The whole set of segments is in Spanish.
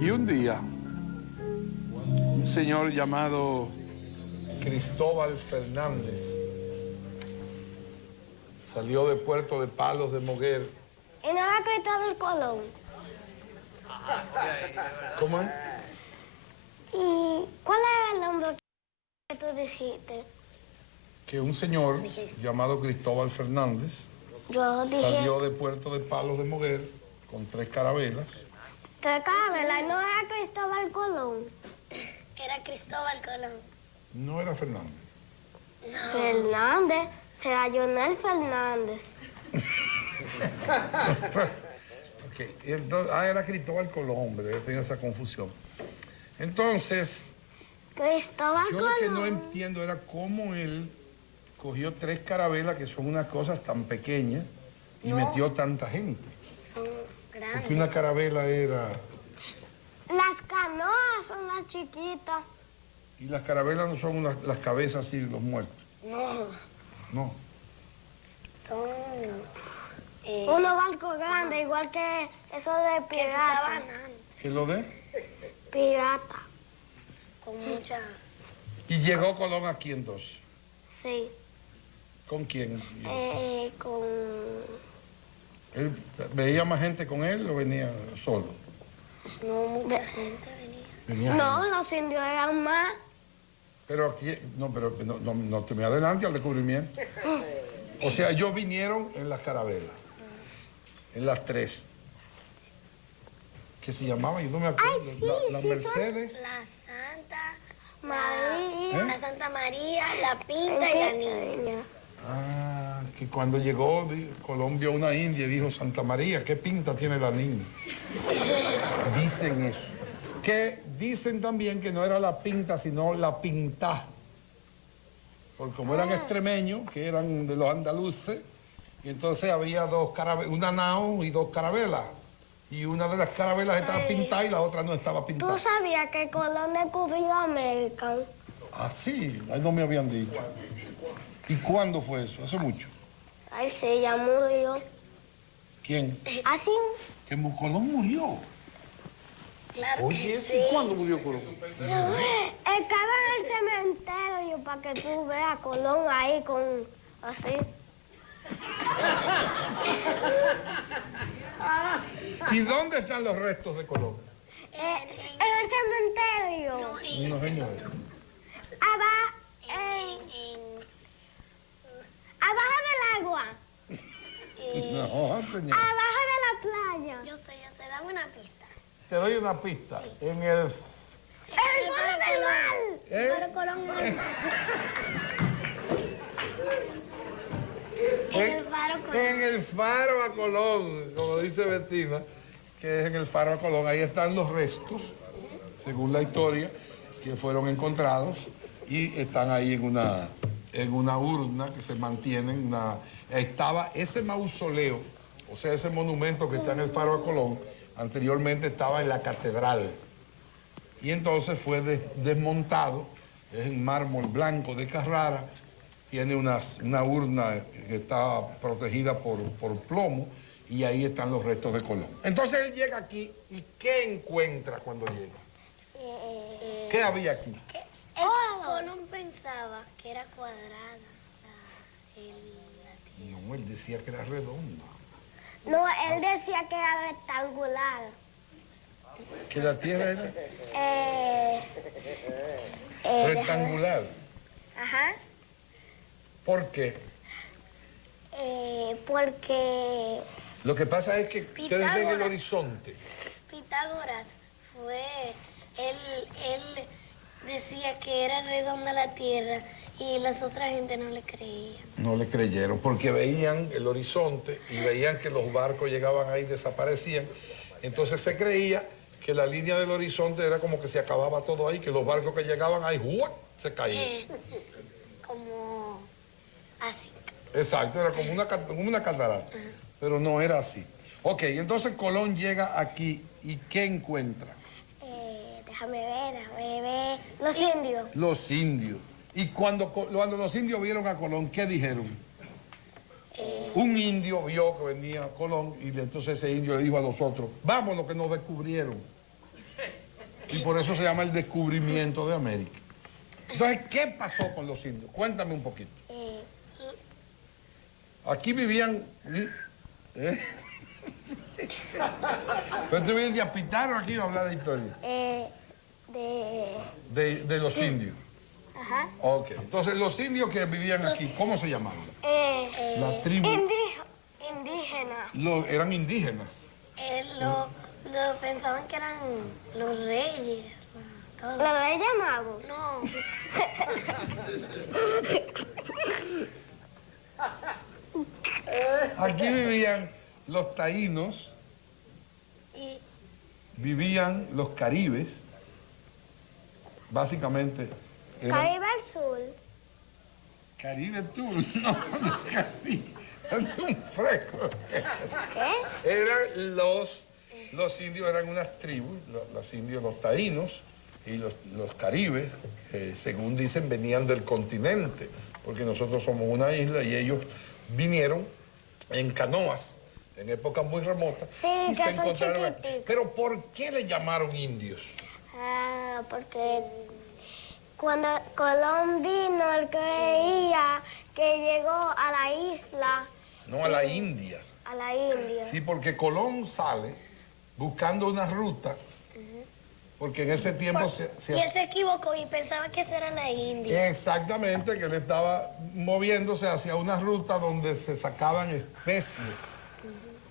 Y un día, un señor llamado Cristóbal Fernández salió de Puerto de Palos de Moguer. ¿Y no era Cristóbal Colón? ¿Cómo es? ¿Y cuál era el nombre que tú dijiste? Que un señor llamado Cristóbal Fernández Yo dije... salió de Puerto de Palos de Moguer con 3 carabelas. ¿3 carabelas? ¿No era Cristóbal Colón? Era Cristóbal Colón. No era Fernández. No. Fernández. Será Jonel Fernández. Okay. Entonces, era Cristóbal Colón, hombre, yo tenía esa confusión. Entonces, Cristóbal yo Colón. lo que no entiendo era cómo él cogió 3 carabelas, que son unas cosas tan pequeñas, y metió tanta gente. Son grandes. Porque una carabela era... Las canoas son las chiquitas. Y las carabelas no son las cabezas así de los muertos. No. No. Son... unos barcos grandes, igual que eso de pirata. ¿Qué lo de? Pirata. Con mucha... Y llegó Colón aquí entonces. Sí. ¿Con quién? Con... ¿Él veía más gente con él o venía solo? No, mucha gente venía. No, los indios eran más. Pero aquí, no te me adelante al descubrimiento. O sea, ellos vinieron en las carabelas, en las 3. ¿Qué se llamaban? Yo no me acuerdo. Ay, sí, la sí, Mercedes. La Santa María. ¿Eh? La Santa María, la Pinta y la Niña. Ah, que cuando llegó Colombia una india y dijo, Santa María, ¿qué pinta tiene la niña? Dicen eso. Que dicen también que no era la pinta, sino la pintá. Porque como eran extremeños, que eran de los andaluces, y entonces había 2 carabelas, una nao y 2 carabelas. Y una de las carabelas estaba pintada y la otra no estaba pintada. ¿Tú sabías que Colón descubrió América? Ah, sí, ahí no me habían dicho. ¿Y cuándo fue eso? ¿Hace mucho? Ay, sí, ya murió. ¿Quién? ¿Así? Que Colón murió. Claro. Oye, sí. ¿y cuándo murió Colón? Estaba en el cementerio para que tú veas a Colón ahí con... así. ¿Y dónde están los restos de Colón? En el cementerio. No, señor. Abajo del agua. No, señor. Abajo de la playa. Yo sé, dame una pista. Te doy una pista. En el... ¡El faro del mar! ¿Eh? Faro Colón. En el faro Colón. En el faro a Colón, como dice Bettina, que es en el faro a Colón. Ahí están los restos, según la historia, que fueron encontrados y están ahí en una urna que se mantiene. Estaba ese mausoleo, o sea, ese monumento que está en el faro a Colón, anteriormente estaba en la catedral. Y entonces fue desmontado, es en mármol blanco de Carrara, tiene una urna que está protegida por plomo, y ahí están los restos de Colón. Entonces él llega aquí, ¿y qué encuentra cuando llega? ¿Qué había aquí? Colón pensaba que era cuadrada la tierra. No, él decía que era redonda. No, él decía que era rectangular. ¿Que la tierra era rectangular? Ajá. ¿Por qué? Porque Lo que pasa es que ustedes ven el horizonte. Pitágoras él decía que era redonda la tierra y las otras gente no le creían. No le creyeron porque veían el horizonte y veían que los barcos llegaban ahí y desaparecían. Entonces se creía que la línea del horizonte era como que se acababa todo ahí, que los barcos que llegaban ahí, ¡juá!, se caían. Como así. Exacto, era como una catarata, pero no era así. Ok, entonces Colón llega aquí y ¿qué encuentra? Déjame ver. Los indios. Los indios. Y cuando los indios vieron a Colón, ¿qué dijeron? Un indio vio que venía Colón y entonces ese indio le dijo a los otros, vámonos que nos descubrieron. Y por eso se llama el descubrimiento de América. Entonces, ¿qué pasó con los indios? Cuéntame un poquito. Aquí vivían... ¿eh? ¿Pero tú vienes de Apitar o aquí va a hablar de historia? De los indios. Ajá. Ok, entonces los indios que vivían aquí, ¿cómo se llamaban? La tribu. Indígena. Eran indígenas. Pensaban que eran los reyes. ¿Los reyes magos? No. Aquí vivían los taínos, vivían los caribes, básicamente. Caribe al sur. Caribe tú, no, Caribe, es un fresco. ¿Qué? Eran los indios eran unas tribus, los indios, los taínos y los caribes, según dicen, venían del continente, porque nosotros somos una isla y ellos vinieron en canoas, en épocas muy remotas. Sí, y que se son encontraron aquí. chiquititos. Pero ¿por qué le llamaron indios? Porque cuando Colón vino, él creía que llegó a la isla. No, a la India. A la India. Sí, porque Colón sale buscando una ruta, porque en ese tiempo Y él se equivocó y pensaba que esa era la India. Exactamente, que él estaba moviéndose hacia una ruta donde se sacaban especies,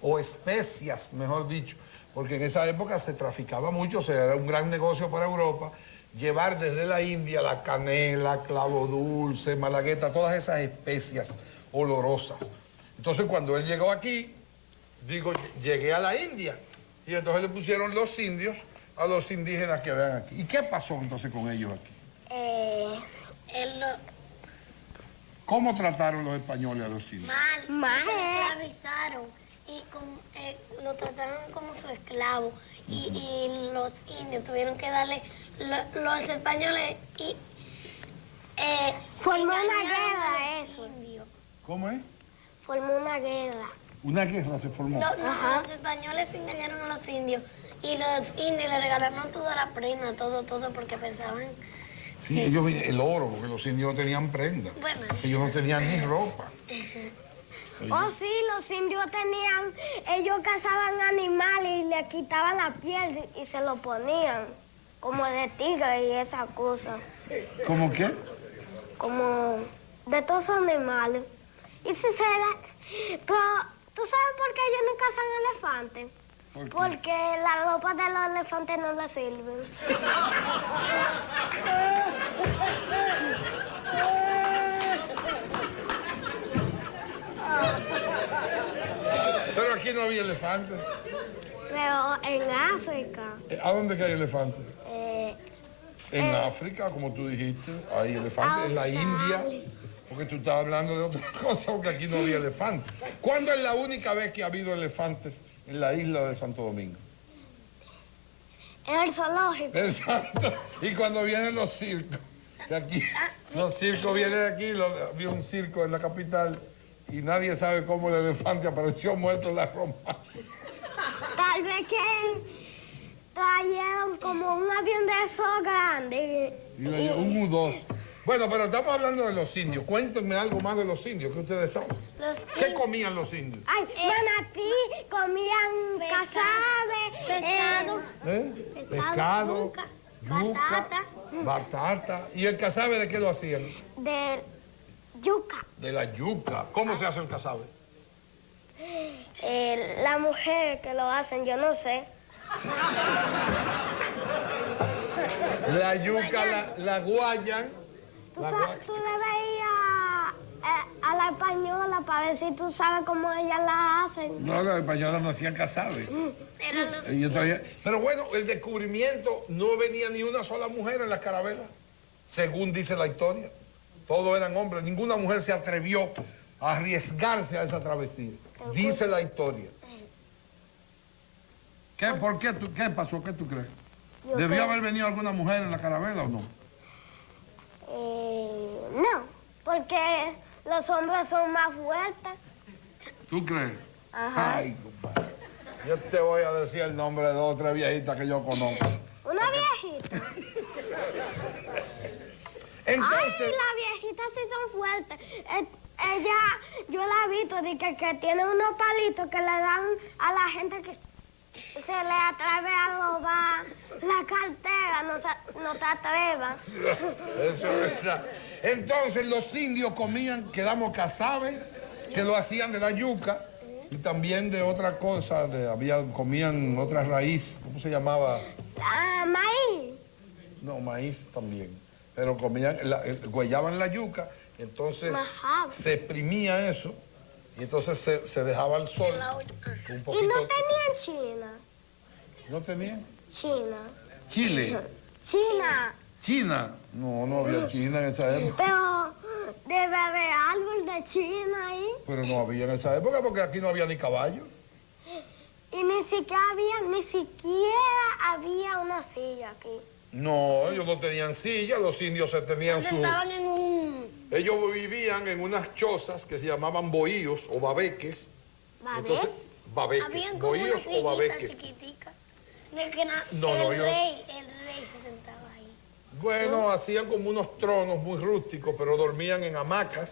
o especias, mejor dicho, porque en esa época se traficaba mucho, o sea, era un gran negocio para Europa, llevar desde la India la canela, clavo dulce, malagueta, todas esas especias olorosas. Entonces, cuando él llegó aquí, digo, llegué a la India, y entonces le pusieron los indios a los indígenas que habían aquí. ¿Y qué pasó entonces con ellos aquí? ¿Cómo trataron los españoles a los indios? Mal. Lo esclavizaron y lo trataron como su esclavo. Y los indios tuvieron que darle, los españoles Formó una engañaron a guerra los eso. indios. ¿Cómo es? Formó una guerra. Una guerra se formó. Los españoles engañaron a los indios y los indios le regalaron toda la prenda, todo, porque pensaban... Sí, ellos, el oro, porque los indios no tenían prenda. Bueno. Ellos no tenían ni ropa. Oh, sí, los indios ellos cazaban animales y le quitaban la piel y se lo ponían, como de tigre y esas cosas, ¿Cómo qué? como de todos esos animales. Y si se da... Pero, ¿tú sabes por qué ellos no cazan elefantes? ¿Por qué? Porque la ropa de los elefantes no les sirve. Pero aquí no había elefantes. Pero en África, ¿A dónde que hay elefantes? eh, En África, como tú dijiste, hay elefantes. En la India, porque tú estabas hablando de otra cosa, porque aquí no había elefantes. ¿Cuándo es la única vez que ha habido elefantes en la isla de Santo Domingo? en el zoológico. Exacto. Y cuando vienen los circos, que aquí, los circos vienen aquí, había un circo en la capital y nadie sabe cómo el elefante apareció muerto en la Roma. Tal vez que trajeron como un avión de esos grandes. Y un U-2. Bueno, pero estamos hablando de los indios. Cuéntenme algo más de los indios, que ustedes saben. ¿Qué comían los indios? Ay, manatí, comían cazabe, Pescado, yuca, yuca, batata. ¿Y el casabe de qué lo hacían? de yuca. De la yuca. ¿Cómo se hace el casabe? La mujer que lo hacen, yo no sé. La yuca la guayan. Tú debes ir a la española para ver si tú sabes cómo ellas la hacen. No, los españoles no hacían casabe. Pero bueno, el descubrimiento no venía ni una sola mujer en la carabela, según dice la historia. Todos eran hombres, ninguna mujer se atrevió a arriesgarse a esa travesía. Dice la historia. ¿Por qué? ¿Qué pasó? ¿Qué tú crees? ¿Debió haber venido alguna mujer en la carabela o no? No, porque los hombres son más fuertes. ¿Tú crees? Ajá. Ay, compadre. Yo te voy a decir el nombre de otra viejita que yo conozco. Una viejitas. Entonces, Ay, las viejitas sí son fuertes. Ella, yo la he visto, de que tiene unos palitos que le dan a la gente que se le atreve a robar la cartera, no te atrevas. eso es verdad. Entonces los indios comían, quedamos casabe, que lo hacían de la yuca y también de otra cosa, comían otra raíz, ¿cómo se llamaba? Ah, maíz. No, maíz también. Pero comían, huellaban la yuca, entonces Majaba. se exprimía eso y entonces se dejaba al sol. Un Y poquito, no tenían China. ¿No tenían? China. Chile. China. China. No había China en esa época. Pero debe haber árbol de China ahí. Pero no había en esa época porque aquí no había ni caballo. Y ni siquiera había una silla aquí. No, ellos no tenían silla, los indios se tenían su... Estaban en un... Ellos vivían en unas chozas que se llamaban bohíos o babeques. ¿Babet? Babeques, Habían como bohíos unas o sillitas babeques. chiquiticas. De que No, el rey se sentaba ahí. Bueno, hacían como unos tronos muy rústicos, pero dormían en hamacas.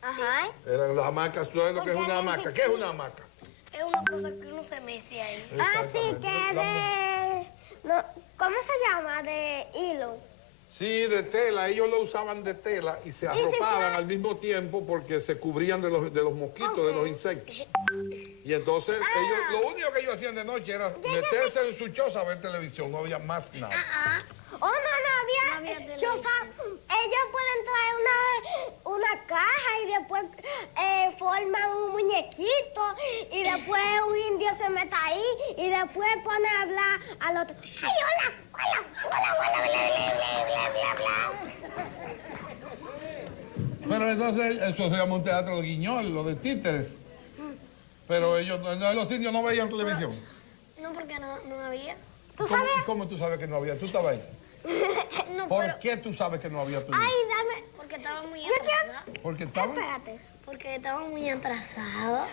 Ajá. Eran las hamacas, ¿tú sabes lo que es una hamaca? ¿Qué es una hamaca? Es una cosa que uno se mece ahí. Ah, sí, Exactamente. que de... No, ¿cómo se llama? De hilo. Sí, de tela, ellos lo usaban de tela y se arropaban fue? al mismo tiempo porque se cubrían de los mosquitos, de los insectos. Y entonces ellos, lo único que ellos hacían de noche era meterse en su choza a ver televisión, no había más nada. Oh, no había televisión. Ellos pueden traer una caja y después forman un muñequito y después un indio se mete ahí y después pone a hablar al otro. ¡Ay, hola! Pero entonces eso se llama un teatro de guiñol, lo de títeres. Pero ellos, los indios no veían televisión. No, porque no había. ¿Tú ¿Cómo, sabes? cómo tú sabes que no había? ¿Tú estabas ahí? No, ¿Por pero... qué tú sabes que no había televisión? Ay, dame... Porque estaban muy Yo quiero... atrasados. Porque estaban Espérate. Porque estaban muy atrasados.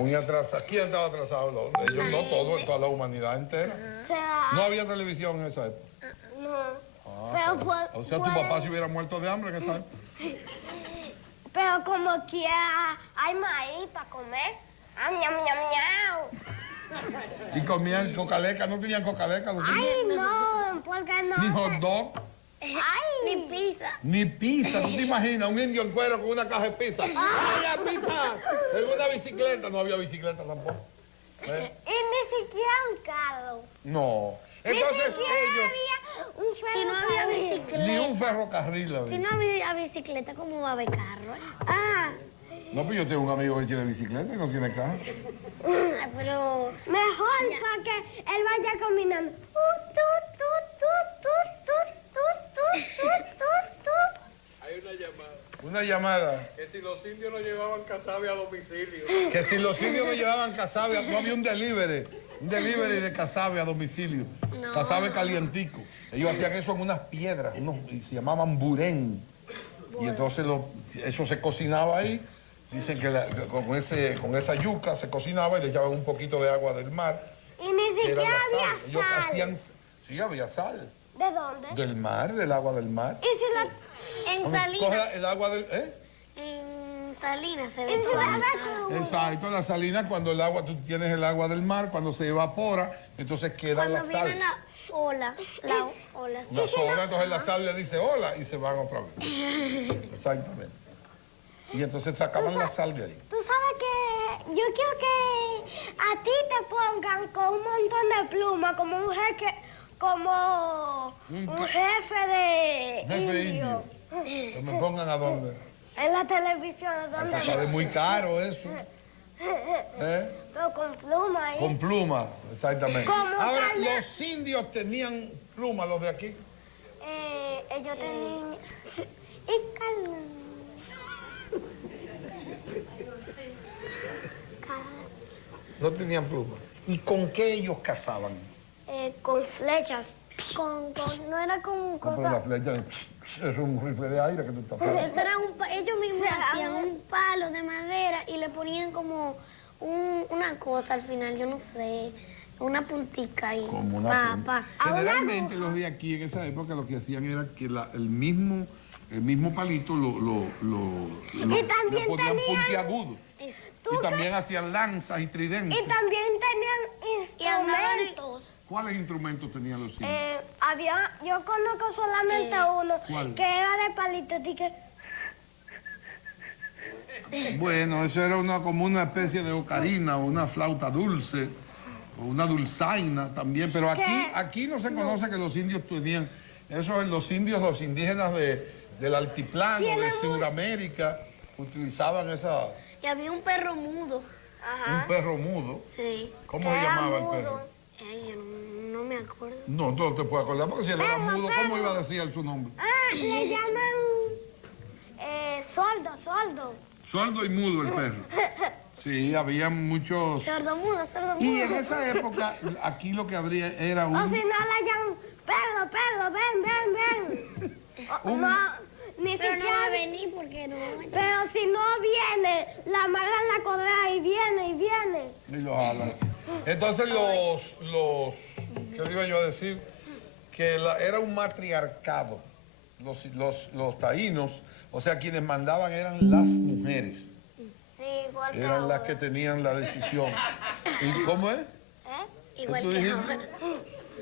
muy atrasados. ¿Quién estaba atrasado? Ellos no, toda la humanidad entera. O sea, No había televisión en esa época. no. Ah, o sea, tu papá se hubiera muerto de hambre en esa época. Pero como quiera, hay maíz para comer. ¡Am, ñam, ñam, ñam! Y comían cocaleca, no tenían cocaleca los indios. Ay, no, porque no. Ni hot dog, Ay, Ni pizza. ni pizza. ¿Tú te imaginas un indio en cuero con una caja de pizza? ¡Ay, la pizza! En una bicicleta. No había bicicleta tampoco. ¿Eh? Y ni siquiera un carro. No. Entonces ni siquiera ellos... había un Si no había ferrocarril. Ni un bicicleta. ferrocarril había. Si no había bicicleta, ¿cómo va a haber carro? Ah, No, pues yo tengo un amigo que tiene bicicleta y no tiene carro. Ay, pero... mejor para que él vaya caminando. Una llamada. Que si los indios no llevaban casabe a domicilio. Que si los indios no llevaban casabe, no había un delivery de casabe a domicilio. No. Casabe calientico. Ellos hacían eso en unas piedras, y se llamaban burén. Y entonces eso se cocinaba ahí. Dicen que con esa yuca se cocinaba y le echaban un poquito de agua del mar. Y ni que era siquiera la sal. había Ellos sal. hacían, sí, había sal. ¿De dónde? Del mar, del agua del mar. Y si la... En Coge Salinas, el agua del... en Salinas se y ve si todo. la ve Exacto, la salina cuando el agua, tú tienes el agua del mar, cuando se evapora, entonces queda la Cuando sal. viene la ola, La sola, entonces la sal le dice hola y se van otra vez. Exactamente. Y entonces sacaban la sal de ahí. Tú sabes que yo quiero que a ti te pongan con un montón de plumas, como un jefe, como un jefe de Jefe indio. indio. Que me pongan a dónde. En la televisión, Porque sale ¿dónde? muy caro eso. ¿Eh? Pero con plumas ahí. Con pluma, exactamente. Como Ahora, Carmen. los indios tenían plumas, los de aquí. Ellos tenían... Y Carmen. No tenían plumas. ¿Y con qué ellos cazaban? Con flechas. no era con Con la flecha. Es un rifle de aire que tú estás poniendo. Eso era ellos mismos hacían un palo de madera y le ponían como una cosa al final, yo no sé, una puntica ahí. Como una punta. A una Generalmente los de aquí en esa época lo que hacían era que el mismo palito le también ponían tenían- puntiagudo. Y también hacían lanzas y tridentes. Y también tenían Y andaban instrumentos. ¿Cuáles instrumentos tenían los indios? Yo conozco solamente uno, ¿cuál? que era de palitos y que... Bueno, eso era como una especie de ocarina o una flauta dulce o una dulzaina también, pero aquí no se conoce que los indios tenían, eso en los indígenas del altiplano, de Sudamérica, utilizaban Y había un perro mudo. un perro mudo. Sí. ¿Cómo se llamaba el perro? Ay, yo no me acuerdo. No, tú no te puedes acordar porque si él era mudo, ¿cómo iba a decir él su nombre? Le llaman soldo. Sordo y mudo el perro. Sí, había muchos... Sordo mudo. Y en esa época, aquí lo que habría era O si no un... le llaman perro, ven. No, ni Pero no siquiera... va a venir porque no. Pero si no viene, la amarran la correa y viene. Y los jalan. Entonces ¿qué le iba yo a decir? Que era un matriarcado. Los taínos, o sea, quienes mandaban eran las mujeres. Sí, igual que Eran las ahora. que tenían la decisión. ¿Y cómo es? Igual ¿Tú que dijiste? ahora.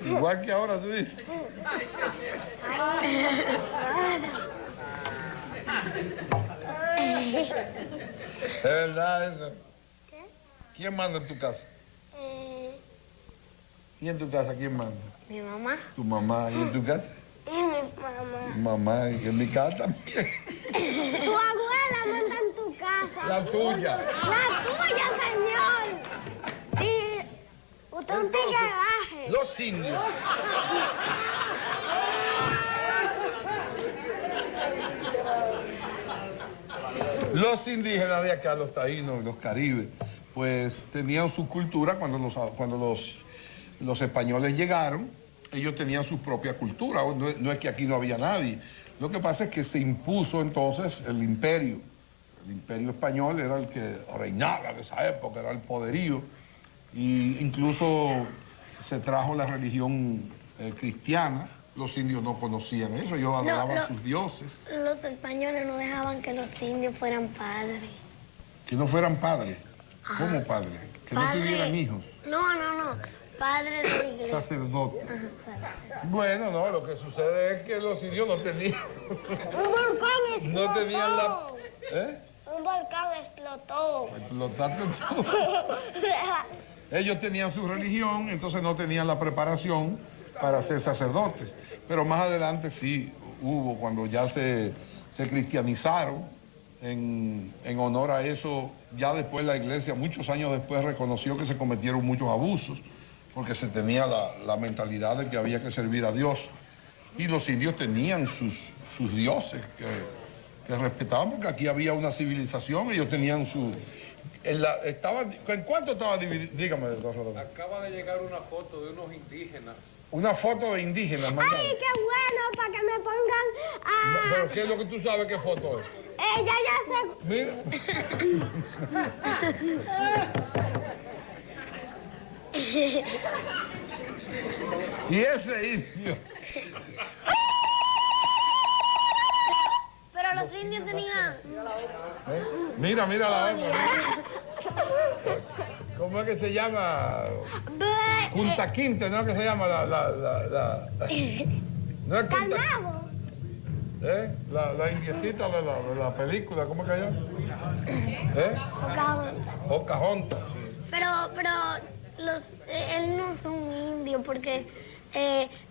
Igual que ahora, tú dices. ¿Es verdad eso? ¿Qué? ¿Quién manda en tu casa? ¿Y en tu casa quién manda? Mi mamá. Tu mamá. ¿Y en tu casa? Y mi mamá. Mamá. Y en mi casa también. Tu abuela manda en tu casa. La tuya. La tuya, señor. Y usted es un tigueraje. Los indios. Los indígenas de acá, los taínos, los caribes, pues tenían su cultura cuando los españoles llegaron, ellos tenían su propia cultura, no es que aquí no había nadie. Lo que pasa es que se impuso entonces el imperio. El imperio español era el que reinaba en esa época, era el poderío, y incluso se trajo la religión cristiana. Los indios no conocían eso, ellos adoraban a sus dioses. Los españoles no dejaban que los indios fueran padres. Que no fueran padres. ¿Cómo padres? Que no Padre. tuvieran hijos. No. Padres de la iglesia. Sacerdotes. Ajá. Bueno, no, lo que sucede es que los indios no tenían... Un volcán explotó. No tenían la... ¿Eh? Un volcán explotó. Explotaste todo. Ellos tenían su religión, entonces no tenían la preparación para ser sacerdotes. Pero más adelante sí hubo, cuando ya se cristianizaron, en honor a eso, ya después la iglesia, muchos años después, reconoció que se cometieron muchos abusos, porque se tenía la mentalidad de que había que servir a Dios. Y los indios tenían sus dioses que respetaban, porque aquí había una civilización, ellos tenían su... ¿En cuánto estaba dividido? Dígame, doctor Rodríguez. Acaba de llegar una foto de unos indígenas. Una foto de indígenas, mandada. Ay, qué bueno, para que me pongan a... ¿Pero qué es lo que tú sabes qué foto es? Ya sé. Mira. Y ese indio. Pero los indios tenían... Mira la otra. Mira. ¿Cómo es que se llama? Punta Quinte, ¿no es que se llama ¿No es Punta Carnavo. La indiecita de la película, ¿cómo es que se llama? Pocahontas. Pero él no es un indio porque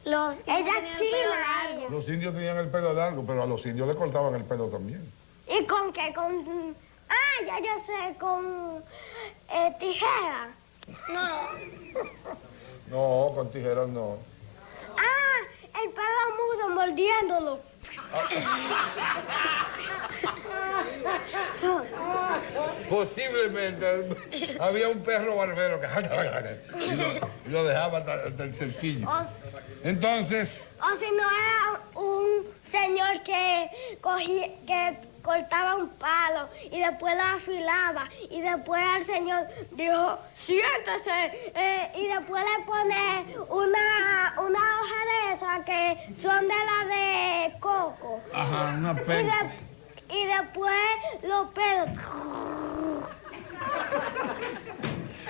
los... Ella tenían es pelo china, largo. ella. Los indios tenían el pelo largo, pero a los indios le cortaban el pelo también. ¿Y con qué? Ya yo sé, con tijera. No, No, con tijeras no. El perro mudo mordiéndolo. Posiblemente había un perro barbero que y lo dejaba hasta el cerquillo. O Entonces, si no era un señor que cortaba un palo y después lo afilaba y después el señor dijo, siéntese, y después le pone una hoja de esas que son de la de coco. Ajá, una penca. Y después los pelos.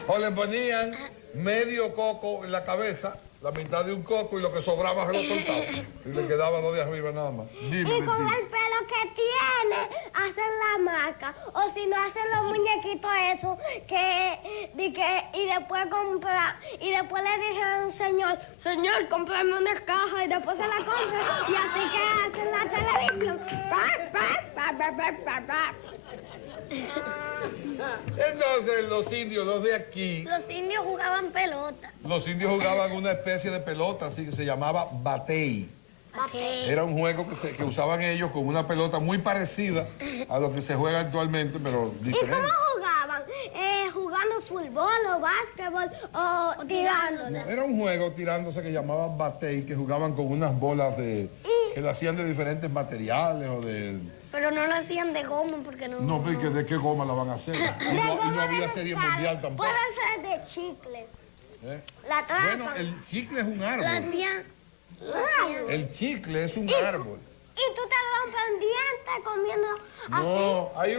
O le ponían medio coco en la cabeza, la mitad de un coco y lo que sobraba se lo cortaba. Y le quedaba lo de arriba nada más. Dime, Y con Bettina. el pelo que tiene, hacen la marca. O si no, hacen los muñequitos esos y después compra. Y después le dije a un señor, cómprame una caja y después se la compra. Y así que hacen la televisión. Entonces los indios, los de aquí, Los indios jugaban pelota. los indios jugaban una especie de pelota, así que se llamaba batey. Era un juego que usaban ellos con una pelota muy parecida a lo que se juega actualmente, pero ¿Y diferente. cómo jugaban? ¿Jugando fútbol o básquetbol o tirándole? Era un juego tirándose que llamaba batey, que jugaban con unas bolas que lo hacían de diferentes materiales o de... Pero no lo hacían de goma porque no... No, porque ¿de qué goma la van a hacer? Y no había serie mundial tampoco. Pueden ser de chicle. ¿Eh? La trampa. Bueno, el chicle es un Lo árbol. hacían... El chicle es un árbol. Y tú te rompes un diente comiendo así. No, hay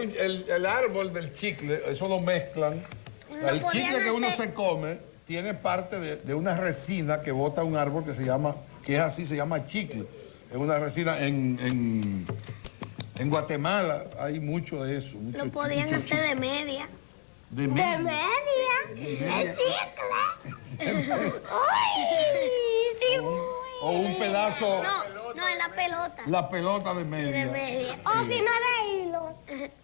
el árbol del chicle, eso lo mezclan. El podían chicle que uno hacer- se come tiene parte de una resina que bota un árbol que es así, se llama chicle. Es una resina en Guatemala hay mucho de eso. Lo podían hacer de media. De De media. media. El chicle. ¡Uy! Sí, O un pedazo, No, en la pelota. la pelota de De media. media. O si no de hilo.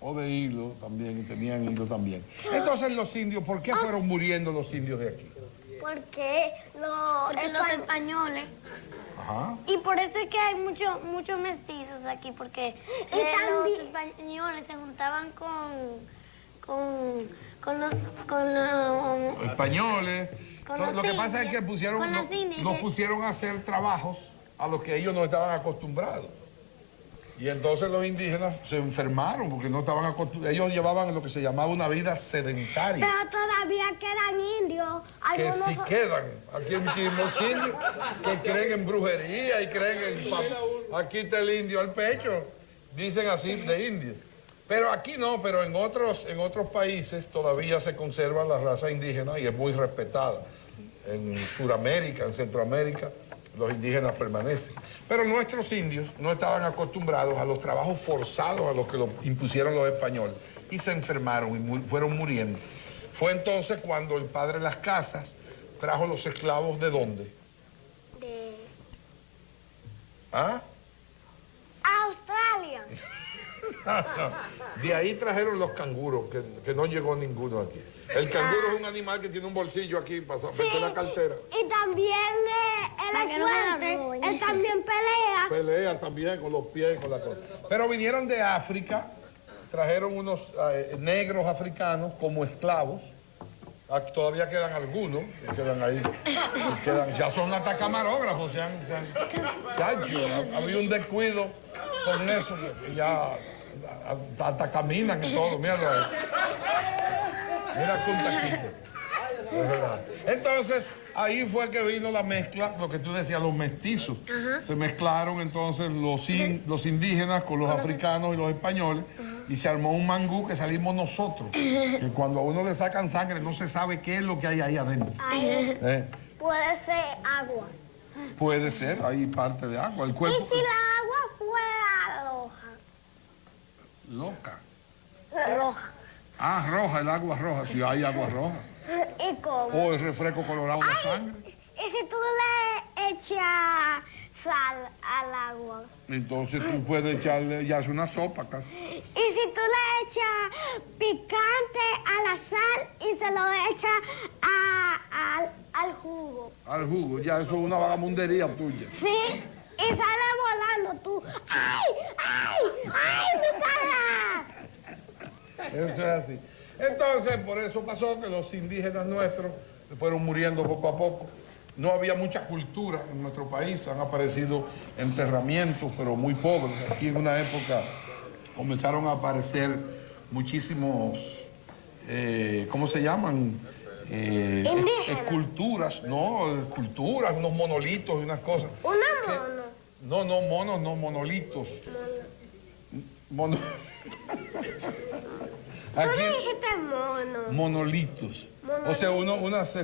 O de hilo también, y tenían hilo también. Entonces los indios, ¿por qué fueron muriendo los indios de aquí? Porque Porque los españoles. Ajá. Y por eso es que hay muchos mestizos aquí, porque los españoles se juntaban con los Españoles. Con Lo los que pasa es indios. que Con las indias. los pusieron a hacer trabajos a los que ellos no estaban acostumbrados. Y entonces los indígenas se enfermaron porque no estaban acostumbrados. Ellos llevaban lo que se llamaba una vida sedentaria. Pero todavía quedan indios. Que Algunos si quedan. Aquí los indios que creen en brujería y creen en... Aquí está el indio al pecho. Dicen así de indio. Pero aquí no, pero en otros países todavía se conserva la raza indígena y es muy respetada. En Sudamérica, en Centroamérica, los indígenas permanecen. Pero nuestros indios no estaban acostumbrados a los trabajos forzados a los que los impusieron los españoles y se enfermaron y fueron muriendo. Fue entonces cuando el padre Las Casas trajo los esclavos ¿de dónde? ¿Ah? Australia. De ahí trajeron los canguros, que no llegó ninguno aquí. El canguro es un animal que tiene un bolsillo aquí para meter la cartera. Y también Para él que es no se la fuerte. roben. Él también pelea. Pelea también con los pies y con la cosa. Pero vinieron de África, trajeron unos negros africanos como esclavos. Aquí todavía quedan algunos, que quedan ahí. Ya son hasta camarógrafos, había un descuido con eso, que ya hasta caminan y todo, míralo ahí. Mira Kunta Kinte. Es verdad. Entonces, ahí fue que vino la mezcla, lo que tú decías, los mestizos. Se mezclaron entonces los indígenas con los africanos y los españoles y se armó un mangú que salimos nosotros. Que cuando a uno le sacan sangre no se sabe qué es lo que hay ahí adentro. Puede ser agua. Puede ser, hay parte de agua. El ¿Y cuerpo si la agua fuera roja? loca. Roja. Ah, roja, el agua roja, si hay agua roja. ¿Y cómo? O el refresco colorado de sangre. ¿Y si tú le echas sal al agua? Entonces tú puedes echarle, ya es una sopa casi. ¿Y si tú le echas picante a la sal y se lo echas al jugo? Al jugo, ya eso es una vagamundería tuya. Sí, y sale volando tú. ¡Ay, ay, ay, mi cara! Eso es así. Entonces, por eso pasó que los indígenas nuestros fueron muriendo poco a poco. No había mucha cultura en nuestro país, han aparecido enterramientos, pero muy pobres. Aquí en una época comenzaron a aparecer muchísimos, ¿cómo se llaman? Esculturas, ¿no? Esculturas, unos monolitos y unas cosas. Una mono. No, monos, no, monolitos. Mono... Tú le dijiste mono. Monolitos. O sea, unas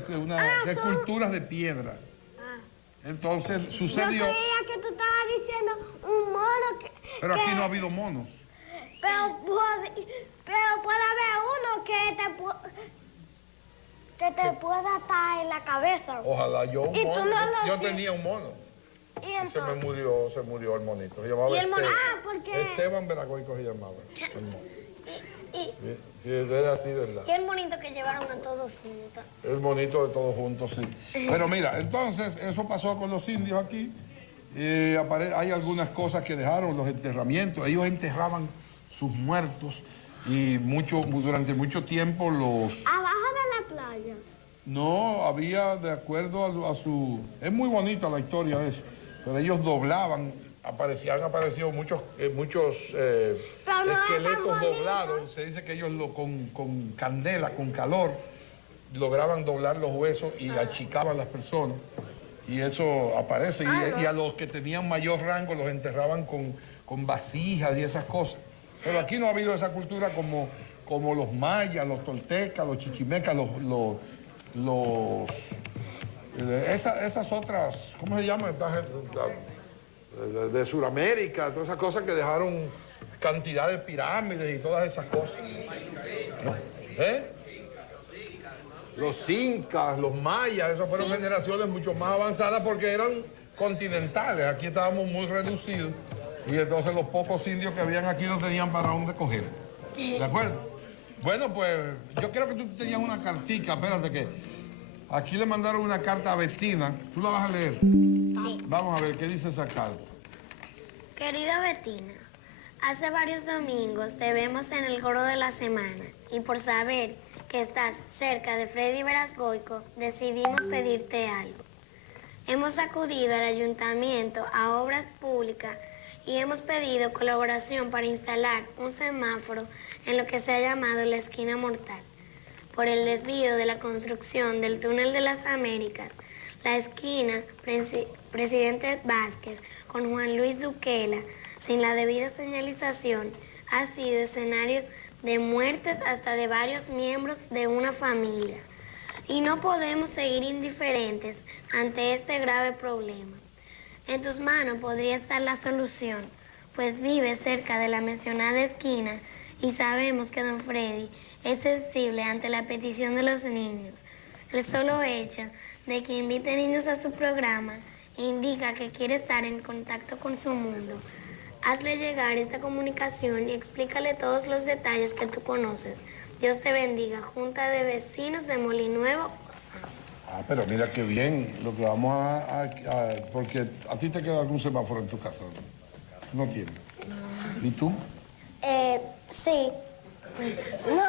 esculturas de piedra. Entonces Yo sucedió... creía que tú estabas diciendo un mono que... Pero aquí no ha habido monos. Pero puede haber uno que te pueda estar en la cabeza. Ojalá yo un ¿Y tú mono. no lo Yo sientes? tenía un mono. Y Se entonces... murió el monito. Se llamaba ¿Y el mono? ¿por qué? Esteban Veragoico se llamaba. El mono. Y Sí, era así, ¿verdad? el monito que llevaron a todos juntos. El monito de todos juntos, sí. Pero mira, entonces eso pasó con los indios aquí. Hay algunas cosas que dejaron, los enterramientos. Ellos enterraban sus muertos y durante mucho tiempo los... Abajo de la playa. No, había de acuerdo a su... Es muy bonita la historia eso, pero ellos doblaban, han aparecido muchos Pero no es tan esqueletos bonito. doblados. Se dice que ellos con candela, con calor, lograban doblar los huesos y achicaban las personas. Y eso aparece. Y a los que tenían mayor rango los enterraban con vasijas y esas cosas. Pero aquí no ha habido esa cultura como los mayas, los toltecas, los chichimecas, esas otras, ¿cómo se llama? De Sudamérica, todas esas cosas que dejaron cantidad de pirámides y todas esas cosas. ¿No? Los incas, los mayas, esas fueron generaciones mucho más avanzadas porque eran continentales. Aquí estábamos muy reducidos y entonces los pocos indios que habían aquí no tenían para dónde coger. ¿De acuerdo? Bueno, pues yo creo que tú tenías una cartica, espérate que aquí le mandaron una carta a Bettina. ¿Tú la vas a leer? Sí. Vamos a ver qué dice esa carta. Querida Bettina, hace varios domingos te vemos en el coro de la semana y por saber que estás cerca de Freddy Verasgoico, decidimos pedirte algo. Hemos acudido al ayuntamiento a obras públicas y hemos pedido colaboración para instalar un semáforo en lo que se ha llamado la esquina mortal. Por el desvío de la construcción del túnel de las Américas, la esquina Presidente Vázquez con Juan Luis Duquela, sin la debida señalización, ha sido escenario de muertes hasta de varios miembros de una familia. Y no podemos seguir indiferentes ante este grave problema. En tus manos podría estar la solución, pues vive cerca de la mencionada esquina y sabemos que don Freddy es sensible ante la petición de los niños. El solo hecho de que invite niños a su programa indica que quiere estar en contacto con su mundo. Hazle llegar esta comunicación y explícale todos los detalles que tú conoces. Dios te bendiga. Junta de Vecinos de Molinuevo. Ah, pero mira qué bien lo que vamos porque a ti te queda algún semáforo en tu casa. No tienes. ¿Y tú? Sí. No.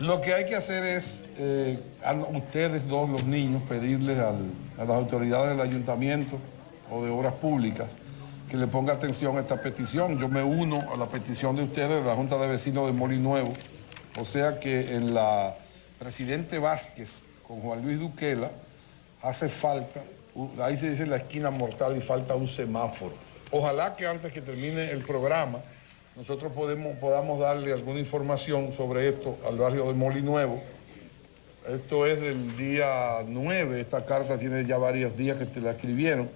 Lo que hay que hacer es, a ustedes dos, los niños, pedirles a las autoridades del ayuntamiento o de obras públicas que le ponga atención a esta petición. Yo me uno a la petición de ustedes, de la Junta de Vecinos de Molinuevo. O sea que en la Presidente Vázquez con Juan Luis Duquela hace falta, ahí se dice la esquina mortal y falta un semáforo. Ojalá que antes que termine el programa nosotros podamos darle alguna información sobre esto al barrio de Molinuevo. Esto es del día 9, esta carta tiene ya varios días que te la escribieron.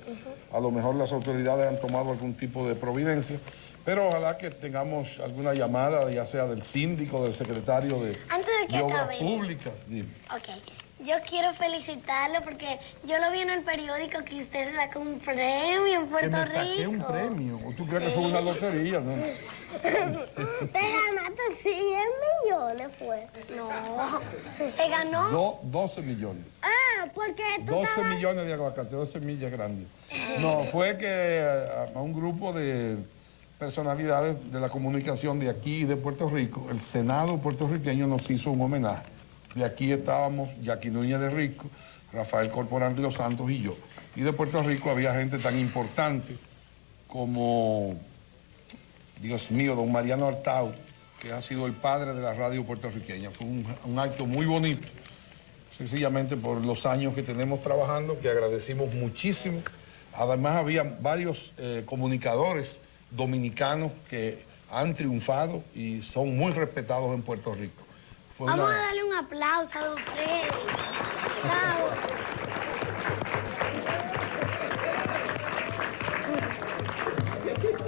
A lo mejor las autoridades han tomado algún tipo de providencia, pero ojalá que tengamos alguna llamada, ya sea del síndico, del secretario de Obras acabe. Públicas. Dime. Ok. Yo quiero felicitarlo porque yo lo vi en el periódico que usted sacó un premio en Que Puerto me Rico. saqué un premio. ¿O tú crees que fue una lotería, no? Te ganaste 100 millones, pues. No, te ganó. 12 millones. Ah, porque tú 12 estabas... millones de aguacate, 12 millas grandes. No, fue que a un grupo de personalidades de la comunicación de aquí y de Puerto Rico, el Senado puertorriqueño nos hizo un homenaje. De aquí estábamos Jackie Núñez de Rico, Rafael Corporán de los Santos y yo. Y de Puerto Rico había gente tan importante como, Dios mío, don Mariano Artau, que ha sido el padre de la radio puertorriqueña. Fue un acto muy bonito, sencillamente por los años que tenemos trabajando, que agradecimos muchísimo. Además, había varios comunicadores dominicanos que han triunfado y son muy respetados en Puerto Rico. Vamos a darle un aplauso a don Freddy. Bravo.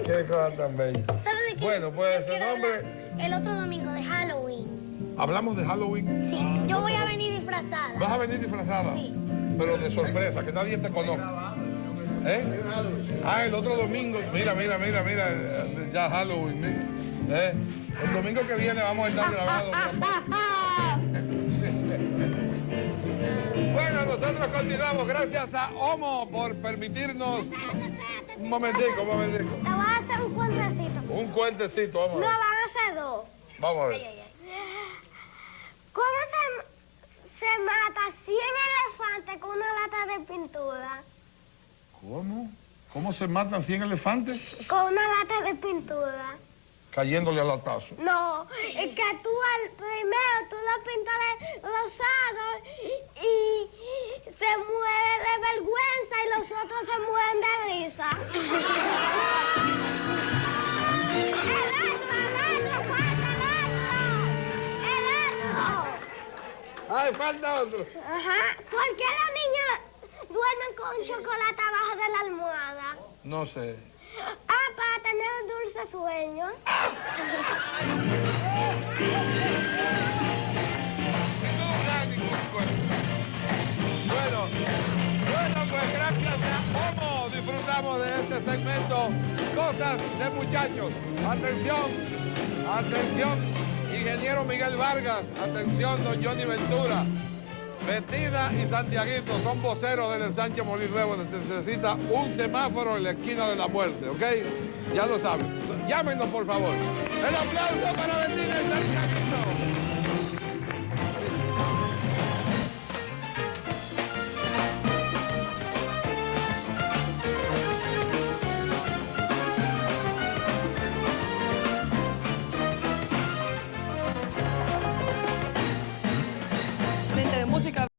Qué cosa tan bella. ¿Sabe de qué? Bueno, pues Yo ese quiero nombre... hablar el otro domingo de Halloween. ¿Hablamos de Halloween? Sí, yo voy a venir disfrazada. ¿Vas a venir disfrazada? Sí. Pero de sorpresa, que nadie te conozca. ¿Eh? Ah, el otro domingo. Mira, ya Halloween. Mira. El domingo que viene vamos a estar grabando. Bueno, nosotros continuamos. Gracias a Homo por permitirnos... Un momentico. Te voy a hacer un cuentecito. Un cuentecito, vamos a No, ver. van a ser dos. Vamos a ver. ¿Cómo se mata 100 elefantes con una lata de pintura? ¿Cómo? ¿Cómo se matan 100 elefantes? Con una lata de pintura. Cayéndole al latazo. No, es que primero tú lo pintas rosado y se muere de vergüenza y los otros se mueren de risa. ¡Ay, falta otro! Ajá. ¿Por qué los niños duermen con chocolate abajo de la almohada? No sé. Ah, para tener dulce sueño. Bueno, pues gracias a Homo disfrutamos de este segmento Cosas de Muchachos. Atención, ingeniero Miguel Vargas, atención, don Johnny Ventura. Betina y Santiaguito son voceros del ensanche Molino Nuevo. Se necesita un semáforo en la esquina de la muerte, ¿ok? Ya lo saben. Llámenos, por favor. El aplauso para Betina y Santiaguito.